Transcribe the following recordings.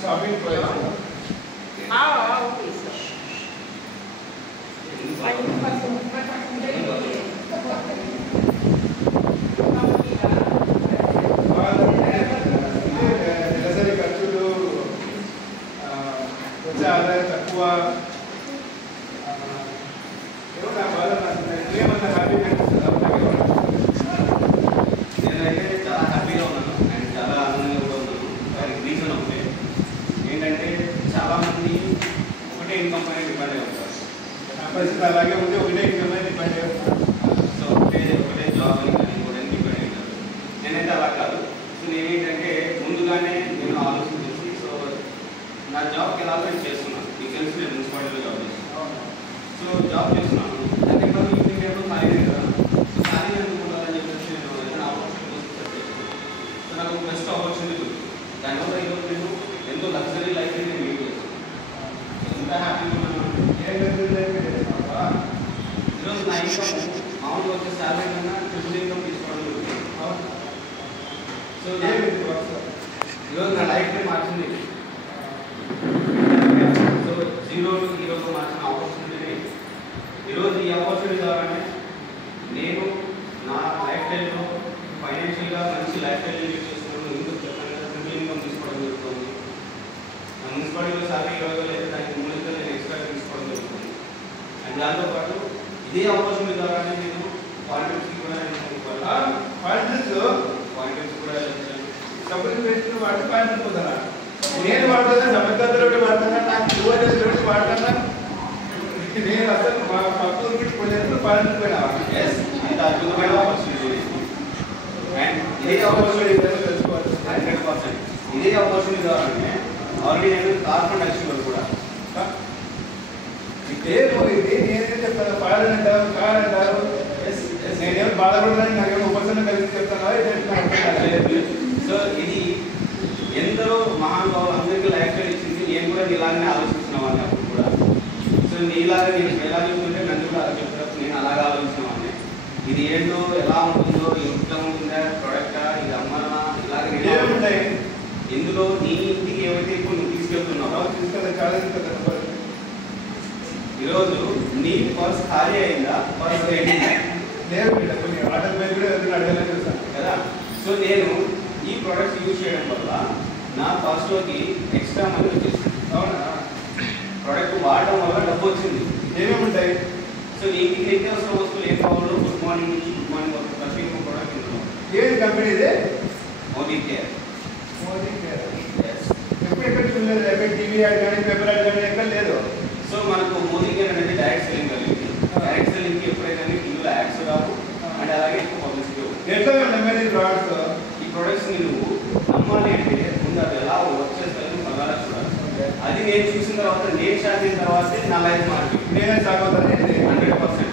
Shopping price. Okay, sir. నెలసరి ఖర్చులు వచ్చే ఆదాయం తక్కువ ఏమన్నా బాధ ఏమన్నా హ్యాపీ నేనైతే చాలా హ్యాపీగా ఉన్నాను అండ్ చాలా ఆనందంగా కూడా ఉన్నాను. దానికి రీజన్ ఒకటే ఏంటంటే చాలామంది ఒకటే ఇన్కమ్ పైన డిపెండ్ అయి ఉంటారు. పరిస్థితి అలాగే ఉంది, ఒకటే ఇన్కమ్ అనేది డిపెండ్ అయ్యి ఉంటారు. సో ఒకటే జాబ్ అని కానీ కూడా డిపెండ్ అయి ఉంటారు. నేనైతే అలా కాదు. సో నేనేంటంటే ముందుగానే నేను ఆలోచించేసి సో నా జాబ్కి ఎలాగో నేను చేస్తున్నాను. మీకు తెలిసి నేను మున్సిపాలిటీలో జాబ్ చేస్తున్నాను. సో జాబ్ చేస్తున్నాను అంటే మనం ఈవినింగ్ టైంలో ఖాళీ కదా. సో ఖాళీ ఎందుకు ఉండాలని చెప్పేసి నేను ఏదైనా ఆపర్చునిటీ సెర్చ్ చేస్తున్నాను. సో నాకు బెస్ట్ ఆపర్చునిటీ దొరికింది. దానివల్ల ఈరోజు నేను ఎంతో లగ్జరీ లైఫ్ నేను లీడ్ చేస్తున్నాను. ఎంత హ్యాపీగా ఉన్నాను. ఈరోజు నా ఇన్కమ్ మామూలుగా వచ్చే శాలరీ కన్నా ట్రిపుల్ ఇన్కమ్ తీసుకోవడం జరుగుతుంది. సో ఈరోజు నా లైఫ్ని మార్చింది. సో జీరో టు హీరోగా మార్చిన ఆపర్చునిటీని ఈరోజు ఈ ఆపర్చునిటీ ద్వారానే నేను నా లైఫ్ స్టైల్లో ఫైనాన్షియల్గా మంచి లైఫ్ స్టైల్ లీడ్ చేసుకున్నాను. ఇందుకు చెప్పాను కదా ట్రిపుల్ ఇన్కమ్ తీసుకోవడం జరుగుతుంది. నా మున్సిపాలిటీలో శాలరీ 20,000 అయితే దానికి 3,000 నేను ఎక్స్ట్రా తీసుకోవడం జరుగుతుంది. అండ్ దాంతోపాటు ఇదే ఆపర్చునిటీ ద్వారానే నేను పాలిటిక్స్కి కూడా పాలిటిక్స్ కూడా సపోజ్ పెట్టి వాటి పాయింట్ పోతారా నేను వాడుతున్నా సభ్యతలో వాడుతున్నా నాకు యువజన వాడుతున్నా నేను అసలు మా పక్కన పెట్టి పోయేందుకు పాయింట్ పోయినా అంత అద్భుతమైన ఆపర్చునిటీ. అండ్ ఇదే ఆపర్చునిటీ తెలుసుకోవాలి 100%. ఇదే ఆపర్చునిటీ ద్వారానే ఆల్రెడీ నేను కార్బన్ డైఆక్సైడ్ కూడా నేనేం చెప్తాను ఫైర్ అంటారు కార్ అంటారు నేనేమో బాధపడడానికి నాకేమో ఉపశమనం కలిసి చెప్తాను. సో ఇది ఎందరో మహానుభావులు అందరికీ లైఫ్ స్టైల్ ఇచ్చింది. నేను కూడా నీలాగానే ఆలోచించిన వాడిని అప్పుడు కూడా. సో నీలాగా నేను ఎలా చెప్తుంటే నన్ను కూడా అలా చెప్తారు. నేను అలాగా ఆలోచించిన వాడిని. ఇది ఏంటో ఎలా ఉంటుందో ఎంత ఉంటుందా ప్రొడక్టా ఇది అమ్మానా ఇలాగే ఉంటాయి. ఇందులో నీ ఇంటికి ఏవైతే ఇప్పుడు నువ్వు తీసుకెళ్తున్నావో ఈరోజు నీ పర్స్ ఖాళీ అయిందా పర్స్ రెడీ ఆర్డర్ పై కూడా అడగాలని చూస్తాను కదా. సో నేను ఈ ప్రొడక్ట్స్ యూజ్ చేయడం వల్ల నా పర్స్లోకి ఎక్స్ట్రా మనీ వచ్చేసింది. అవునా ప్రోడక్ట్ వాడడం వల్ల డబ్బు వచ్చింది. ఏమేమి ఉంటాయి? సో నీ ఇంటికి నిత్యావసర వస్తువులు ఏం కావాలో గుడ్ మార్నింగ్ నుంచి గుడ్ మార్నింగ్ వరకు ప్రతి ఒక్క ప్రోడక్ట్ ఇందులో. ఏది కంపెనీ ఇది? మోదీ కేర్. మోదీ కేర్ ఎక్కడ చూడలేదు. ఎక్కడ టీవీ యాడ్ కానీ పేపర్ యాడ్ కానీ ఎక్కడ లేదు. సో మనకు మోదీ కేర్ అనేది డైరెక్ట్ సెల్లింగ్ కలిగింది. డైరెక్ట్ సెల్లింగ్కి ఎప్పుడైతే ఇందులో యాడ్స్ రావు అండ్ అలాగే ఎక్కువ పబ్లిసిటీ. ఎట్లా నమ్మేది ప్రోడక్ట్స్? ఈ ప్రొడక్ట్స్ని నువ్వు నమ్మాలి అంటే ముందు అది ఎలా వర్క్ చేస్తారని బాగా చూడాలి. అది నేను చూసిన తర్వాత నేను షాక్ అయిన తర్వాత నా లైఫ్ మారింది. నేనే షాక్ అవుతాను 100%.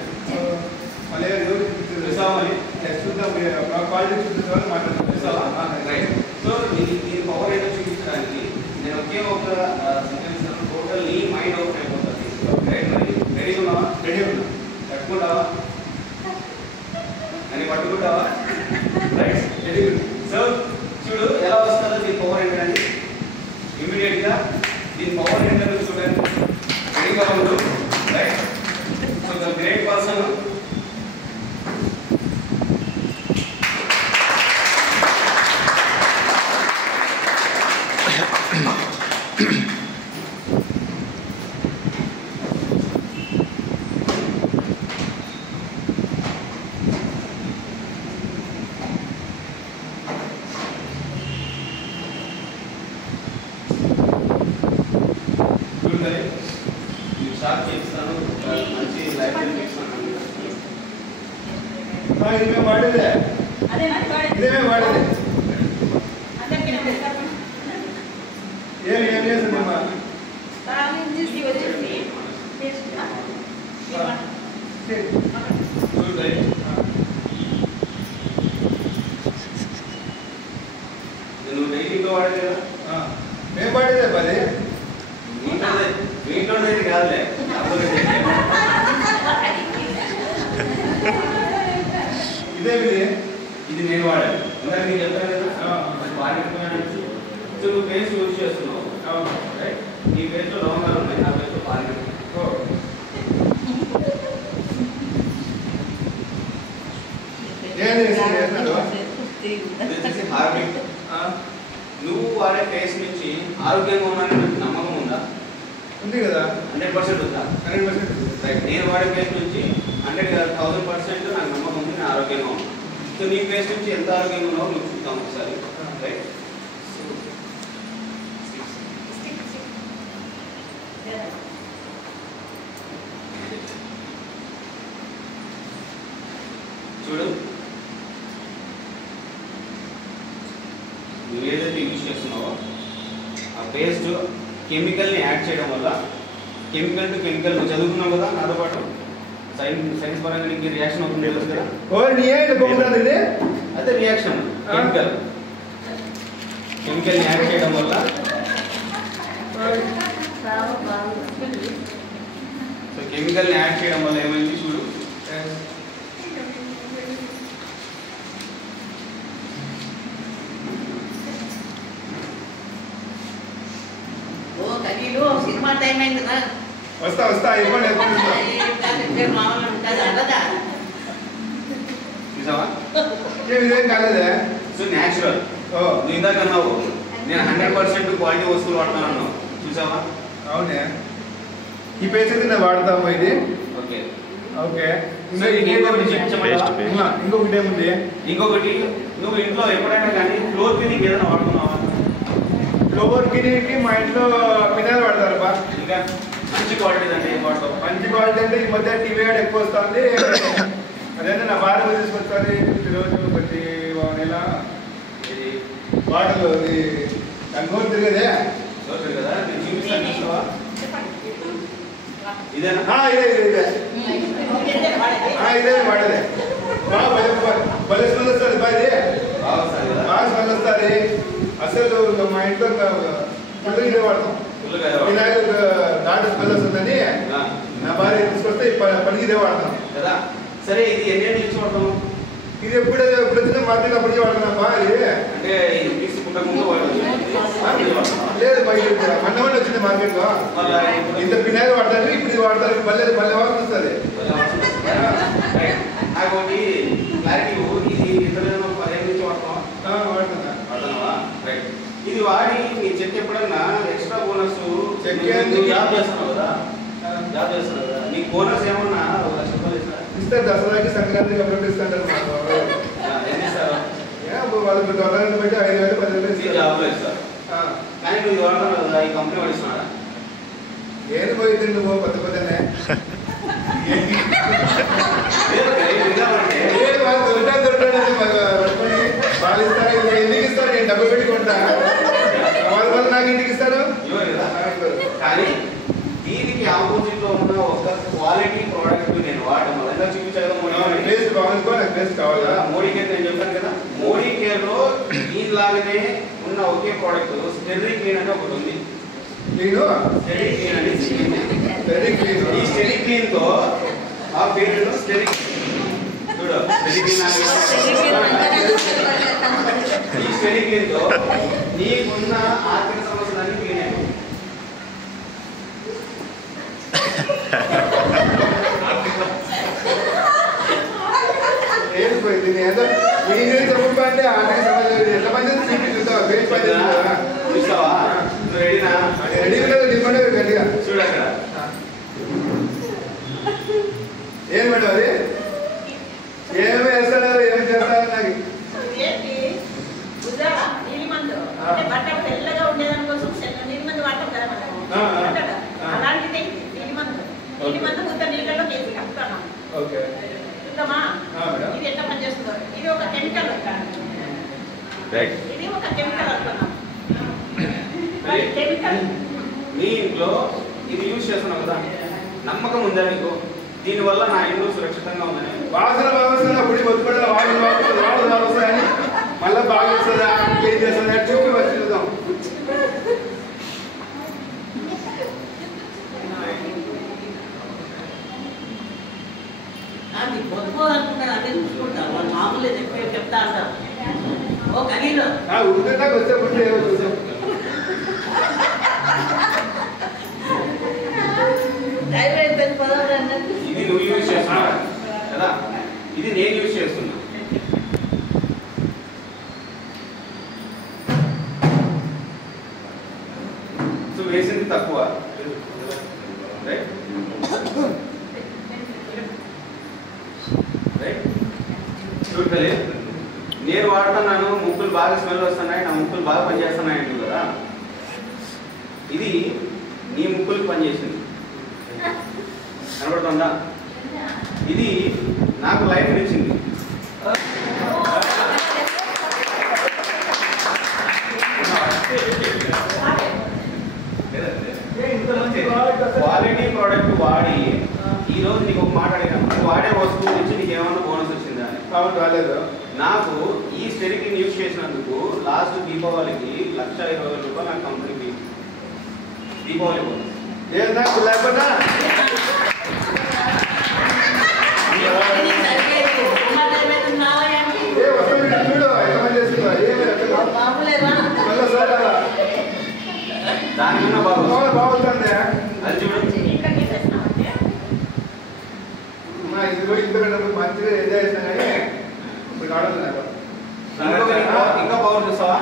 మళ్ళీ చూసామని చూద్దాం క్వాలిటీ చూపిస్తామని మాట్లాడుతున్నాను. రైట్. సో దీని పవర్ ఏంటో చూపించడానికి నేను ఒకే ఒక సెంటెన్స్ టోటల్ నీ మైండ్ అవుట్ అయిపోతుంది. రైట్. మరి రెడీ ఉన్నావా? రెడీ ఉన్నా. పట్టుకుంటావా? అని పట్టుకుంటావా? రైట్. రెడీ. సో చూడు ఎలా వస్తుందో దీని పవర్ ఏంటండి. ఇమీడియట్గా దీని పవర్ ఏంటో చూడండి. రెడీగా ఉండు. Right. So the great person start చేస్తాను. మంచి లైఫ్ ఇది మేము వాడేదే. ఇదే మేము వాడేది. ఏం చేస్తుందమ్మా? నువ్వు డైలీగా వాడేదా? మేము వాడేదే పది. ఇంట్లో కాదులే. ఇదే ఇది నేను వాడాను. ఇందాక నీకు చెప్పాను కదా పారిపోయాను. సో నువ్వు పేస్ట్ యూజ్ చేస్తున్నావు రైట్. నీ పేస్ట్లో లవంగాలు ఉన్నాయి, నా పేస్ట్లో పారిపోయాను. హార్బిట్. నువ్వు వాడే పేస్ట్ నుంచి ఆరోగ్యంగా ఉన్నానని నమ్మకం ఉందా? ఉంది కదా, 100% ఉందా? 100% రైట్. నేను వాడే పేస్ట్ నుంచి 100,000% నాకు నమ్మకం ఉంది, నేను ఆరోగ్యంగా ఉన్నాను. సో నీ పేస్ట్ నుంచి ఎంత ఆరోగ్యంగా ఉన్నావో నువ్వు చూద్దాం ఒకసారి రైట్. చూడు, నువ్వు ఏదైతే యూజ్ చేస్తున్నావో ఆ పేస్ట్ కెమికల్ని యాడ్ చేయడం వల్ల, కెమికల్ టు కెమికల్ నువ్వు చదువుకున్నావు కదా నాతో పాటు, సైన్స్ పరంగా నీకు రియాక్షన్ అవుతుంది తెలుసు కదా. అదే రియాక్షన్ కెమికల్ని యాడ్ చేయడం వల్ల. సో కెమికల్ని యాడ్ చేయడం వల్ల ఏమైంది చూడు. సినిమా టైం అయింది కదా. వస్తా ఇవ్వండి. చూసావా? ఇదేం కాలేదే. So natural. నువ్వు ఇందాక అన్నావు నేను 100% క్వాలిటీ వస్తువులు వాడతాను అన్నావు, చూసావా? అవునే, ఈ పేస్ట్ అయితే నేను వాడతాము ఇది. Okay okay. ఇంకొకటి ఏముంది? ఇంకొకటి నువ్వు ఇంట్లో ఎప్పుడైనా కానీ ఫ్లోర్ క్లీనింగ్ ఏదైనా వాడుతున్నావా? ఫ్లోర్ క్లీనింగ్కి మా ఇంట్లో పినాయిల్ వాడతారు బా. ఇంకా మంచి క్వాలిటీ అంటే ఏం వాడతావు? మంచి క్వాలిటీ అంటే ఈ మధ్య టీవీ యాడ్ ఎక్కువ వస్తుంది. అదైతే నా భార్య తీసుకొస్తుంది ప్రతిరోజు, ప్రతి నెల. ఇది బాటలు ఇది కనుగోలు తిరిగదే కదా, నేను చూపిస్తాను చూసావా? ఇదేనా? ఇదే వాడేదే. భలే స్మెల్ వస్తుంది బా. ఇది బాగా స్మెల్ వస్తుంది అసలు. మా ఇంట్లో ఫుల్ ఇదే వాడతాం. వినాయకు డాక్టర్ స్మెల్ వస్తుందని నా భార్య తీసుకొస్తే పనికి ఇదే వాడతాం కదా. సరే, ఇది ఎన్ని నుంచి వాడతాము? ఇది ఎప్పుడు వచ్చిన మార్కెట్ అప్పటికి వాడుతున్నామా? ఇది అంటే తీసుకుంటే ముందు లేదు, మొన్న వచ్చింది మార్కెట్ లో. ఇంత పినాయిల్ వాడతారు, ఇప్పుడు ఇది వాడతారు. మళ్ళీ వాసన వస్తుంది. నాకు క్లారిటీ, ఇది ఇతరులు 15 నుంచి వాడతాం. వాడుతున్నావా? రైట్. ఇది వాడి నీ చెక్ ఎప్పుడన్నా ఎక్స్ట్రా బోనస్ జాబ్ చేస్తున్నావు కదా, నీ బోనస్ ఏమన్నా 1 లక్ష రూపాయలు ఇస్తారు. దసరాకి సంక్రాంతికి అప్పుడు ఇస్తారు. ఎన్ని ఇస్తారు? వాళ్ళకి దొరకని బట్టి 5,000 10,000 జాబ్లో ఇస్తారు. కానీ నువ్వు వాడతావు కదా, ఈ కంపెనీ వాడు ఇస్తున్నాడా? ఏది పోయింది నువ్వు కొత్త కొత్తనే పట్టుకొని వాళ్ళు ఇస్తారు. ఎందుకు ఇస్తారు? నేను డబ్బు పెట్టుకుంటా, వాళ్ళ వల్ల నాకు ఇంటికి ఇస్తారు. కానీ దీనికి ఆపోజిట్ లో ఉన్న ఒక క్వాలిటీ ప్రోడక్ట్ నేను వాడడం వల్ల ఎలా చూపించాలి. ప్లేస్ బాగుంది, నాకు ప్లేస్ కావాలా? మోడీ కేర్ నేను చెప్పాను కదా, మోడీ కేర్ లో దీనిలాగానే ఉన్న ఒకే ప్రోడక్ట్ స్టెరీ క్లీన్ అని ఒకటి ఉంది. స్టెరీ క్లీన్ అని ఈ స్టెరీ క్లీన్ తో ఆ పేరులో స్టెరీ చూడు, స్టెరీ క్లీన్ ఈ స్టెరీ క్లీన్ తో నీకున్న ఆర్థిక సమస్యలన్నీ క్లీన్ అయిపోయి. ఏది పోయింది? ఏదో మీరు చెప్పు అంటే ఆర్థిక సమస్య ఎంత మంది చూస్తావా? పేరు పని చూస్తావా? రెడీనా? రెడీ కదా, డిమాండ్ గట్టిగా చూడు అక్కడ. ఏం మేడం అది? ఏమి వేస్తాడు, ఏమి చేస్తాడు? నాకు బట్టలు తెల్లగా ఉండేదాని కోసం నీలిమంది వాడతాం కదా మనం. అలాంటిది నీలిమందు ఉత్త నీళ్ళలో వేసి కలుపుతాను. చూద్దామా ఇది ఎట్లా పనిచేస్తుందో. ఇది ఒక కెమికల్, ఇది ఒక కెమికల్ అనుకున్నాం. కెమికల్ నీ ఇంట్లో ఇది యూజ్ చేస్తున్నావు కదా, నమ్మకం ఉందా నీకు? దీనివల్ల నా ఇల్లు సురక్షితంగా ఉందని. వాసన వస్తుంది, అప్పుడు బతుపడ వాసన వస్తాయని మళ్ళీ బాగా వస్తుందా, క్లీన్ చేస్తుందా చూపి వచ్చి చూద్దాం. అది పొద్దుపోదనుకుంటాను, అదే చూసుకుంటాను. వాళ్ళు మామూలు చెప్తా అంటారు. ఉంటే నాకు వస్తే ఉంటే ఇది నువ్వు యూజ్ చేస్తున్నావు కదా, ఇది నేను యూజ్ చేస్తున్నా. సో వేసింది తక్కువ, రైట్ రైట్. చూడాలి, నేను వాడుతున్నాను, ముక్కులు బాగా స్మెల్ వస్తున్నాయి, నా ముక్కులు బాగా పనిచేస్తున్నాయి అంటుంది కదా, ఇది నీ ముక్కులకు పనిచేసింది, కనబడుతుందా? ఇది నాకు లైఫ్ ఇచ్చింది. క్వాలిటీ ప్రోడక్ట్ వాడి ఈ రోజు నీకు ఒక మాట అడిగాను, వాడే వస్తువు నుంచి నీకు ఏమన్నా బోనస్ వచ్చిందా అని. కాబట్టి రాలేదు. నాకు ఈ స్టెరికిన్ యూజ్ చేసినందుకు లాస్ట్ దీపావళికి 1,20,000 రూపాయలు నాకు కంపెనీకి దీపావళి బోనస్. ఏదన్నా లేకపోతే దానికన్నా బాగుంటుంది. అది చూడండి, ఇంతకంటే మంచిగా ఎంజాయ్ చేసినా కానీ ఇప్పుడు కావడం లేదు. ఇంకా పవర్ చూస్తావా?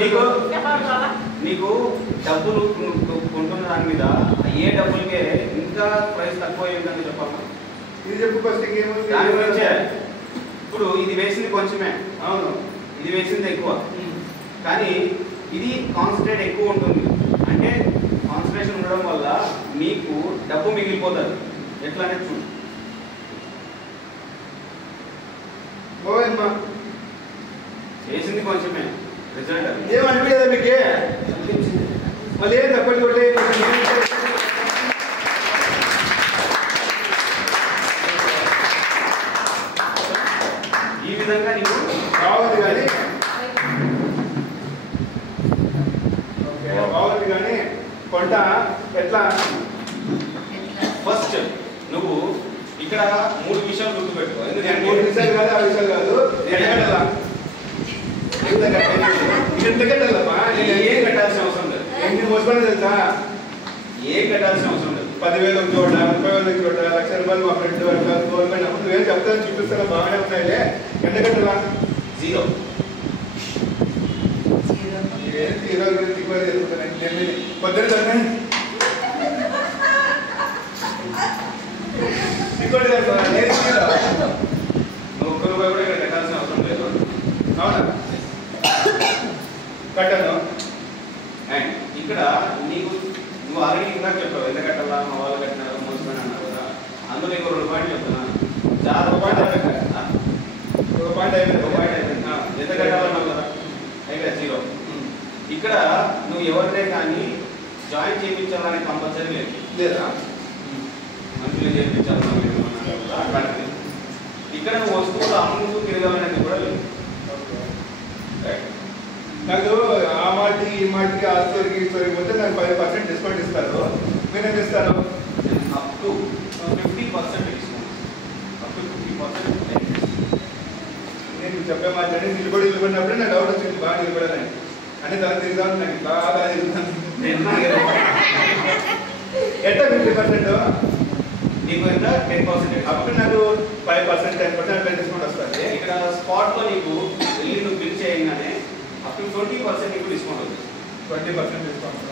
నీకు నీకు డబ్బులు కొంటున్న దాని మీద ఏ డబ్బులకే ఇంకా ప్రైస్ తక్కువ ఏంటని చెప్పాలి. ఇది చెప్పు ఫస్ట్. దాని గురించే ఇప్పుడు ఇది వేసింది కొంచెమే, అవును, ఇది వేసింది ఎక్కువ, కానీ ఇది కాన్సన్ట్రేట్ ఎక్కువ ఉంటుంది. అంటే కాన్సన్ట్రేషన్ ఉండడం వల్ల మీకు డబ్బు మిగిలిపోతుంది. ఎట్లా అనేది చూడు. చేసింది కొంచెమే, రిజల్ట్ అది ఏమనిపించదా మీకు? మళ్ళీ ఏం తప్పటి కొట్టే ఈ విధంగా నీకు బాగుంది కానీ బాగుంది కానీ కొంట ఎట్లా? ఫస్ట్ నువ్వు ఇక్కడ 3 విషయాలు గుర్తుపెట్టుకో. ఎందుకంటే 3 విషయాలు కాదు, 6 విషయాలు కాదు. ఎంత కట్టాలమ్మా? ఏం కట్టాల్సిన అవసరం లేదు. ఎన్ని మోసుకొని తెలుసా? ఏం కట్టాల్సిన అవసరం లేదు. 10,000 చోట, 30,000 చోట, 1,00,000 రూపాయలు మా ఫ్రెండ్ గవర్నమెంట్ అప్పుడు నువ్వేం చెప్తాను చూపిస్తాను, బాగానే ఉన్నాయిలే. ఎంత కట్టాలా? 0. పొద్దున నువ్వు 1 రూపాయి కూడా ఇక్కడ కట్టాల్సిన అవసరం లేదు. అవునా? కట్టాను. అండ్ ఇక్కడ నీకు నువ్వు ఆల్రెడీ ఇందాక చెప్పావు ఎంత కట్టాలా, మా వాళ్ళు కట్టినారు, మోసమని అన్నారు కదా. అందులో నీకు 2 పాయింట్లు చెప్తున్నాను. చాలా పాయింట్ అయిపోయింది. ఎంత కట్టాలన్నావు కదా, అయితే 0. ఇక్కడ నువ్వు ఎవరినే కానీ జాయిన్ చేయించాలని కంపల్సరీ లేదు. లేదా? మంత్లీ చేయించాలన్నా అట్లాంటిది. ఇక్కడ నువ్వు వస్తువులు అమ్ముతూ తిరగాలనేది కూడా లేదు. నాకు ఆ మాటికి ఈ మాటికి ఆ స్టోరీకి ఈ స్టోరీకి పోతే నాకు 5% డిస్కౌంట్ ఇస్తారు. మీరేం ఇస్తారు? Up to 50% discount. Up to 50%. నేను చెప్పే మాట్లాడి నిలబడినప్పుడే నా డౌట్ వచ్చింది, బాగా నిలబడాలని. అంటే దాన్ని తిరుగుతాను, నాకు బాగా తిరుగుతాను. ఎట్లా 50%? నీకు ఎంత 10%. అప్పుడు నాకు 5%, 10% డిస్కౌంట్ వస్తుంది. ఇక్కడ స్పాట్లో నీకు వెళ్ళి నువ్వు బిల్ చేయగానే అప్ టు 20% నీకు డిస్కౌంట్ వస్తుంది. 20% డిస్కౌంట్.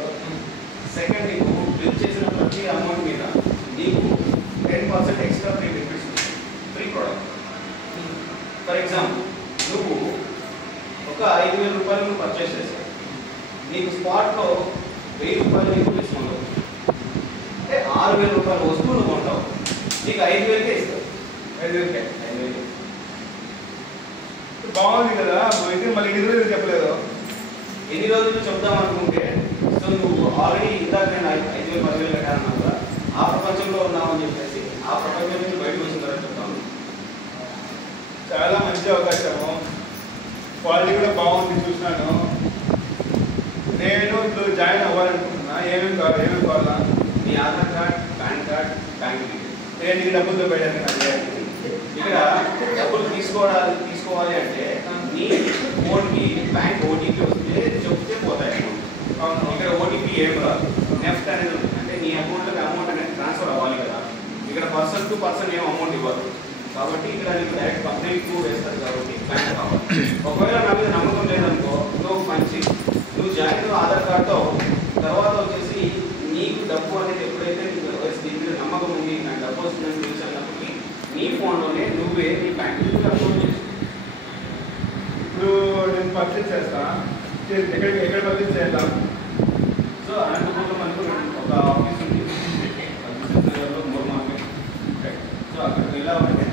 సెకండ్, నీకు బిల్ చేసిన ప్రతి అమౌంట్ మీద నీకు 10% ఎక్స్ట్రా ఫ్రీ బెనిఫిట్స్ ఉంటాయి. Free product. ఫర్ ఎగ్జాంపుల్, నువ్వు ఒక 5,000 రూపాయలు నువ్వు పర్చేస్ చేసావు, నీకు స్పాట్లో 1,000 రూపాయలు నీకు డిస్కౌంట్ అవుతుంది. అంటే 6,000 రూపాయల వస్తువులు కొంటావు, నీకు 5,000కే ఇస్తావు. 5,000కే. 5,000. బాగుంది కదా. అయితే మళ్ళీ ఎన్ని రోజులు చెప్పలేదు. ఎన్ని రోజులు చెప్దాం అనుకుంటే, సో నువ్వు ఆల్రెడీ ఇందాక నేను 5,000 10,000 కట్టాలన్నావు కదా, ఆ ప్రపంచంలో ఉన్నామని చెప్పేసి ఆ ప్రపంచం నుంచి బయటకు వచ్చిన తర్వాత చెప్తాను. చాలా మంచి అవకాశము. క్వాలిటీ కూడా బాగుంది, చూసినాను. నేను ఇప్పుడు జాయిన్ అవ్వాలనుకుంటున్నా. ఏమేమి కావాలా? నీ Aadhaar card, pan card, bank details. నేను డబ్బులతో పెట్టాను. ఇక్కడ డబ్బులు తీసుకోవాలి అంటే నీ ఫోన్కి బ్యాంక్ ఓటీపీ వస్తే చెప్తే పోతాయి అమౌంట్. ఇక్కడ ఓటీపీ ఏం రాదు. నెఫ్ట్ అనేది ఉంది, అంటే నీ అకౌంట్లోకి అమౌంట్ అనేది ట్రాన్స్ఫర్ అవ్వాలి కదా. ఇక్కడ పర్సన్ టు పర్సన్ ఏం అమౌంట్ ఇవ్వదు కాబట్టి ఇక్కడ నీకు డైరెక్ట్ పబ్లిక్ వేస్తారు కాబట్టి బ్యాంక్ కావాలి. ఒకవేళ నా మీద నమ్మకం లేదనుకో, నువ్వు మంచి నువ్వు జాయిన్ ఆధార్ కార్డుతో తర్వాత వచ్చేసి నీకు డబ్బు అనేది ఎప్పుడైతే నీకు దీని మీద నమ్మకం ఉంది, నాకు డబ్బు వస్తుందని తెలిసినప్పటికీ నీ ఫోన్లోనే నువ్వే నీ బ్యాంక్ అకౌంట్ చేసి ఇప్పుడు నేను పర్చేస్ చేస్తా, ఎక్కడ పర్చేస్ చేద్దాం? సో అనంతపురంలో మనకు ఒక ఆఫీస్ ఉంది, నగర్లో మూడు మార్కెట్. సో అక్కడికి వెళ్ళామంటే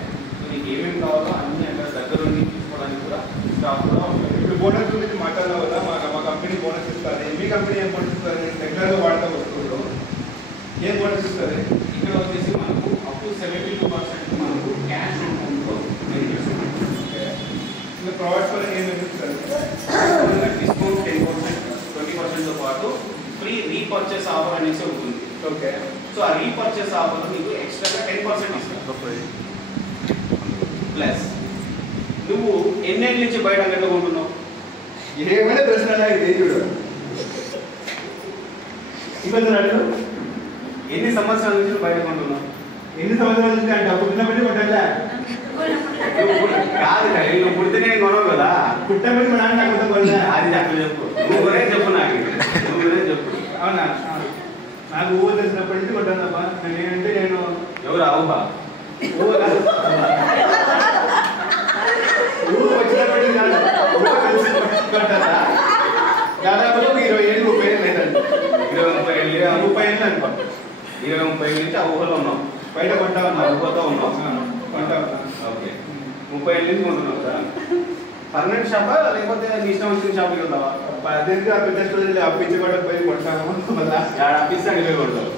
నీకు ఏమేమి కావాలో అన్నీ అక్కడ దగ్గర ఉండి తీసుకోవడానికి కూడా స్టాఫ్ కూడా ఉంటుంది. ఇప్పుడు బోనస్ గురించి మాట్లాడడం వల్ల మా కంపెనీ బోనస్ ఇస్తుంది. మీ కంపెనీ ఏం బోనస్ ఇస్తుంది? రెగ్యులర్గా వాడతా వస్తువులు ఏం బోనస్ ఇస్తుంది? ఇక్కడ వచ్చేసి మనకు అప్ టు 72% మనకు క్యాష్ అమౌంట్లో ఇంకా ప్రొవైడ్ కూడా ఏం ఇస్తుంది? డిస్కౌంట్ 10%, 20%తో పాటు ఫ్రీ రీపర్చేస్ ఆఫర్ అనేసి ఉంటుంది. ఓకే. సో ఆ రీపర్చేస్ ఆఫర్ నీకు ఎక్స్ట్రాగా 10% ఇస్తారు. ప్లస్ నువ్వు ఎన్నేళ్ళ నుంచి బయట అంగట్లో కొంటున్నావు? ఏమైనా ప్రశ్న ఇది చూడు. ఇబ్బంది ఎన్ని సంవత్సరాల నుంచి బయట కొంటున్నావు? ఎన్ని సంవత్సరాల నుంచి అంటే పుట్టినప్పటి కొట్టా కాదు, నువ్వు పుడితేనే కొనవు కదా. పుట్టినప్పటి మా నాన్న నాకు కొట్టా. అది అట్లా చెప్పు, నువ్వునే చెప్పు, నాకు నువ్వునే చెప్పు. అవునా? నాకు ఊహ తెలిసినప్పటి నుంచి కొట్టాను తప్ప నేనంటే నేను ఎవరు ఊహ? ఊహ కాదు, ఊహ వచ్చినప్పటి నుంచి ఊహ తెలిసి కొట్టారా? దాదాపు 20 ఏళ్ళు 30 ఏళ్ళు లేదండి. 20-30 ఏళ్ళు 30 ఏళ్ళు అనుకో. 20-30 ఏళ్ళ నుంచి ఆ ఊహలో ఉన్నాం, బయట కొంటా ఉన్నా, ఊహతో ఉన్నాం. కొంటా ఉన్నా. ఓకే, 30 ఏళ్ళ నుంచి కొంటున్నావు కదా. పర్మనెంట్ షాపా లేకపోతే నీ ఇష్టం వచ్చిన షాప్కి వెళ్తావా? అదేంటి ఆ పెద్ద స్టోరీలు అప్పించుకోవడం పోయి కొంటాము మళ్ళా అప్పిస్తే అడిగి కొడతావు.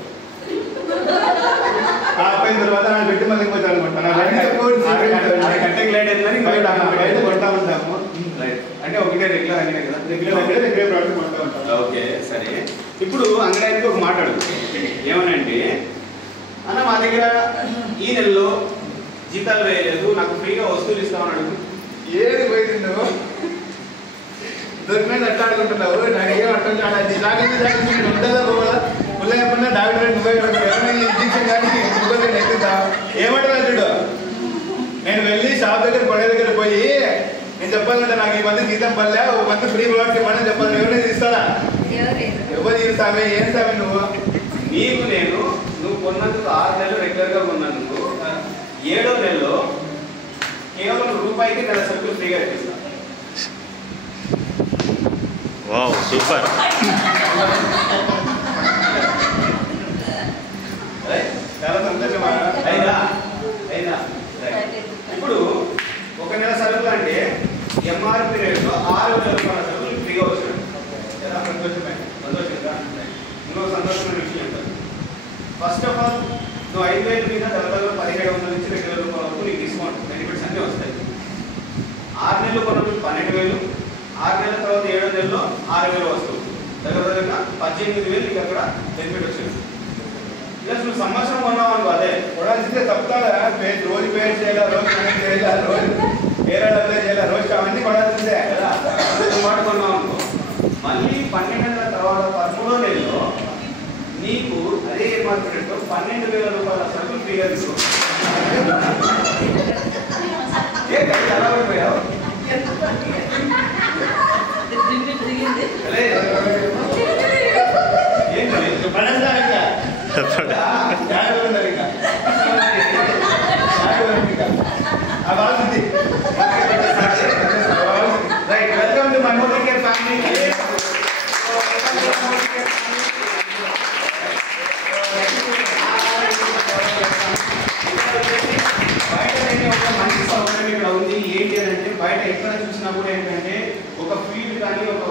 ఆపైన తర్వాత నాకు పెట్టి మళ్ళీ ఇంకొచ్చి అనుకుంటాను. కట్టెకి లేట్ అయిందని బయట కొంటా ఉంటాము. అంటే ఒకటే రెగ్యులర్ అంగడే కదా. రెగ్యులర్ ప్రోడక్ట్ కొంటా ఉంటాము. ఓకే సరే, ఇప్పుడు అంగడానికి ఒక మాట అడుగు. ఏమనంటే, అన్న మా దగ్గర ఈ నెలలో జీతాలు వేయలేదు, నాకు ఫ్రీగా వస్తువులు ఇస్తామని అడుగు. ఏది పోయింది నువ్వు దొరికినట్టు అట్లా ఆడుకుంటున్నావు. నాకు ఏం అర్థం కాదు. ఉంటుందా పోవాలా పుల్లయ్యకుండా డాక్టర్ ఇంజక్షన్ కానీ ఎక్కుతా ఏమంటారు చూడు. నేను వెళ్ళి షాప్ దగ్గర కొనే దగ్గర పోయి నేను చెప్పాలంటే నాకు ఈ మంది జీతం పడలే, ఒక మంది ఫ్రీ ప్రోడక్ట్ ఇవ్వమని చెప్పాలి. ఎవరైనా ఇస్తారా? ఎవరు ఇస్తామే? ఏం సామే నువ్వు? నీకు నేను నువ్వు కొన్నందుకు 6 నెలలు రెగ్యులర్గా కొన్నందుకు 7వ నెలలో కేవలం రూపాయికి నెల సరుకులు ఫ్రీగా ఇప్పిస్తా. Wow super. చాలా సంతోషమా? అయినా ఇప్పుడు ఒక నెల సరుకులు అంటే ఎంఆర్పి రేట్లో 6,000 రూపాయల సరుకులు ఫ్రీగా వచ్చాడు. ఎలా సంతోషమే? సంతోషంగా. ఇంకో సంతోషమైన విషయం ఏంటంటే, ఫస్ట్ ఆఫ్ ఆల్ నువ్వు 5,000 మీద దగ్గర 1,700 నుంచి 2,000 రూపాయల వరకు నీకు డిస్కౌంట్ బెనిఫిట్స్ అన్నీ వస్తాయి. 6 నెలలు కొన్నప్పుడు 12,000, 6 నెలల తర్వాత 7వ నెలలో 6,000 వస్తుంది. దగ్గర 18,000 నీకు అక్కడ బెనిఫిట్ వచ్చింది. ఇలా నువ్వు సంవత్సరం కొన్నావు అనుకో, అదే కొనాల్సిందే తప్పుతాడా? రోజు పే చేయాలా, రోజు కనెక్ట్ చేయాలా, రోజు వేరే అప్లై చేయాలా, రోజు అవన్నీ కొనాల్సిందే కదా. మాట కొన్నావు అనుకో, మళ్ళీ 12 నెలల తర్వాత 13వ నెలలో నీకు అదే మార్కెట్ 12,000 రూపాయల సరుకులు ఫ్రీగా తీసుకో. ఎలా పడిపోయావు? ఏంటి పడేస్తారు ఇంకా జాగ్రత్తగా ఉన్నారు ఇంకా right, welcome to Manmohan care family. బయట ఒక మంచి సౌకర్యం ఇక్కడ ఉంది. ఏంటి అంటే, బయట ఎక్కడ చూసినా కూడా ఏంటంటే ఒక ఫీల్డ్ కానీ ఒక